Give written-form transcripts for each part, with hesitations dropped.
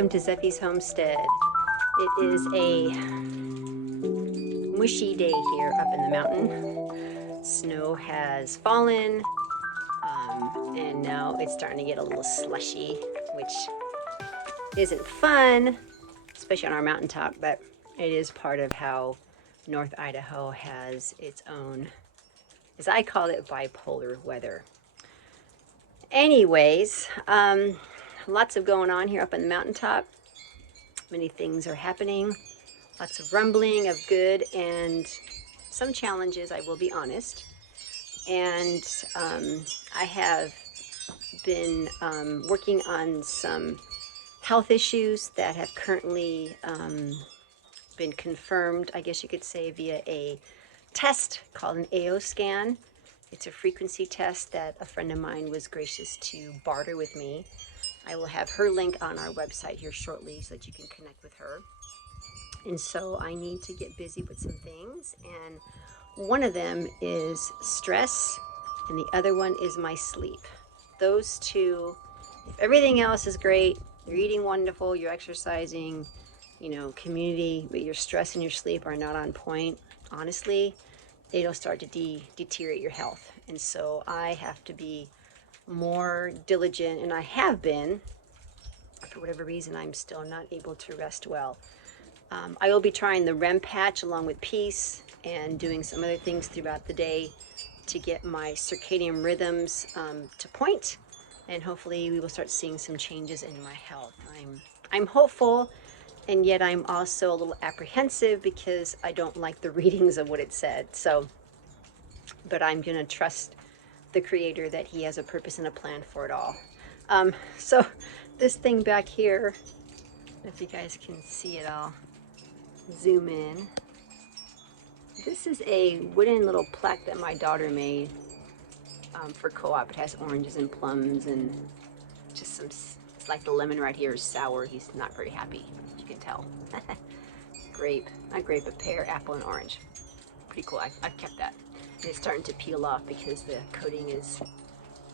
welcome to Zephy's Homestead. It is a mushy day here up in the mountain. Snow has fallen, and now it's starting to get a little slushy, which isn't fun, especially on our mountaintop, but it is part of how North Idaho has its own, as I call it, bipolar weather. Anyways, lots of going on here up on the mountaintop. Many things are happening. Lots of rumbling of good and some challenges, I will be honest. And I have been working on some health issues that have currently been confirmed, I guess you could say, via a test called an AO scan. It's a frequency test that a friend of mine was gracious to barter with me. I will have her link on our website here shortly so that you can connect with her. And so I need to get busy with some things, and one of them is stress and the other one is my sleep. Those two, if everything else is great, you're eating wonderful, you're exercising, you know, community, but your stress and your sleep are not on point, honestly, it'll start to deteriorate your health. And so I have to be more diligent, and I have been. For whatever reason, I'm still not able to rest well. I will be trying the REM patch along with peace and doing some other things throughout the day to get my circadian rhythms to point, and hopefully we will start seeing some changes in my health. I'm hopeful, and yet I'm also a little apprehensive because I don't like the readings of what it said. So, but I'm gonna trust the Creator that He has a purpose and a plan for it all. So this thing back here, if you guys can see it, I'll zoom in. This is a wooden little plaque that my daughter made for co-op. It has oranges and plums and just some, it's like the lemon right here is sour. He's not very happy, you can tell. Grape, not grape, but pear, apple, and orange. Pretty cool. I've kept that. And it's starting to peel off because the coating is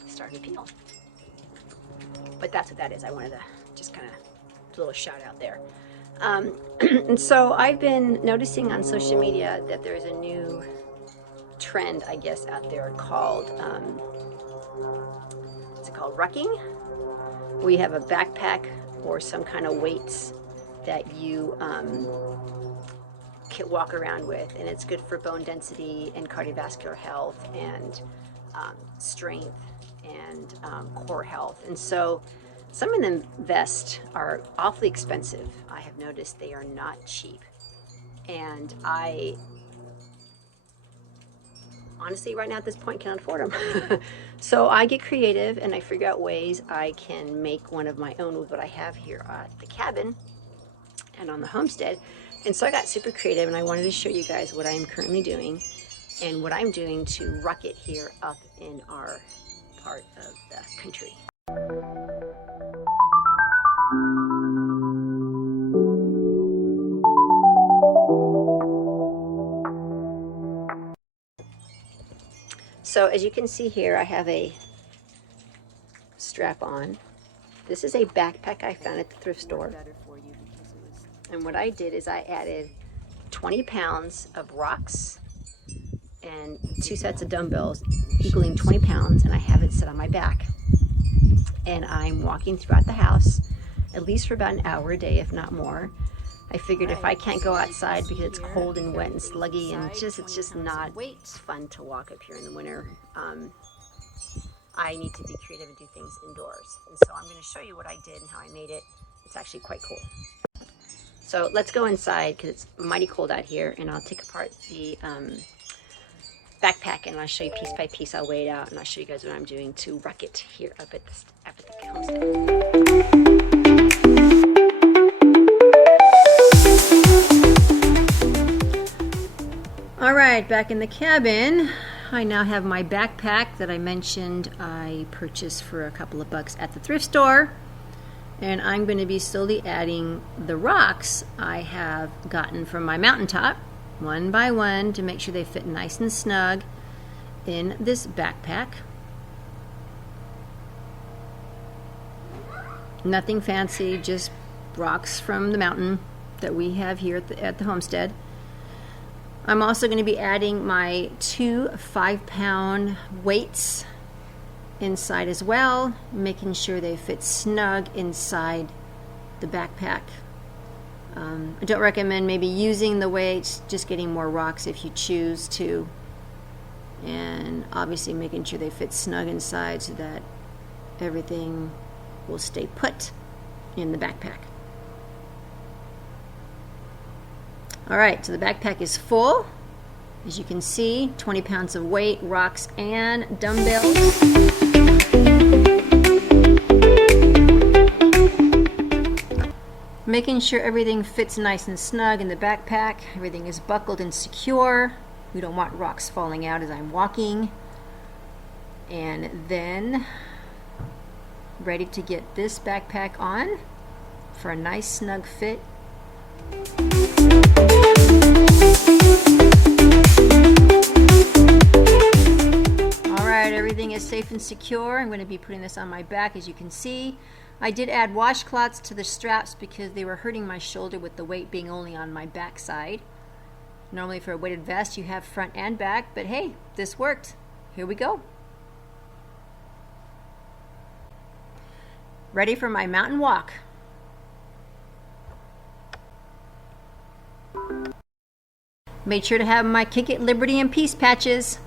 starting to peel. But that's what that is. I wanted to just kind of do a little shout out there. And so I've been noticing on social media that there's a new trend, I guess, out there called, is it called rucking? We have a backpack or some kind of weights that you can walk around with, and it's good for bone density and cardiovascular health and strength and core health. And so some of them vests are awfully expensive. I have noticed they are not cheap, and I honestly right now at this point can't afford them. So I get creative and I figure out ways I can make one of my own with what I have here at the cabin and on the homestead. And so I got super creative, and I wanted to show you guys what I'm currently doing and what I'm doing to ruck it here up in our part of the country. So as you can see here, I have a strap on. This is a backpack I found at the thrift store. And what I did is I added 20 pounds of rocks and 2 sets of dumbbells equaling 20 pounds, and I have it set on my back. And I'm walking throughout the house, at least for about an hour a day, if not more. I figured if I can't go outside because it's cold and wet and sluggy and it's just not fun to walk up here in the winter, I need to be creative and do things indoors. And so I'm going to show you what I did and how I made it. It's actually quite cool. So let's go inside because it's mighty cold out here, and I'll take apart the backpack and I'll show you piece by piece. I'll weigh it out and I'll show you guys what I'm doing to ruck it here up at the homestead. All right, back in the cabin, I now have my backpack that I mentioned I purchased for a couple of bucks at the thrift store. And I'm going to be slowly adding the rocks I have gotten from my mountaintop, one by one, to make sure they fit nice and snug in this backpack. Nothing fancy, just rocks from the mountain that we have here at the homestead. I'm also going to be adding my 2 5-pound weights inside as well, making sure they fit snug inside the backpack. I don't recommend maybe using the weights, just getting more rocks if you choose to, and obviously making sure they fit snug inside so that everything will stay put in the backpack. Alright, so the backpack is full. As you can see, 20 pounds of weight, rocks, and dumbbells. Making sure everything fits nice and snug in the backpack. Everything is buckled and secure. We don't want rocks falling out as I'm walking. And then ready to get this backpack on for a nice snug fit. Alright, everything is safe and secure. I'm going to be putting this on my back, as you can see. I did add washcloths to the straps because they were hurting my shoulder with the weight being only on my back side. Normally for a weighted vest you have front and back, but hey, this worked. Here we go. Ready for my mountain walk. Made sure to have my Kick It, Liberty, and Peace patches.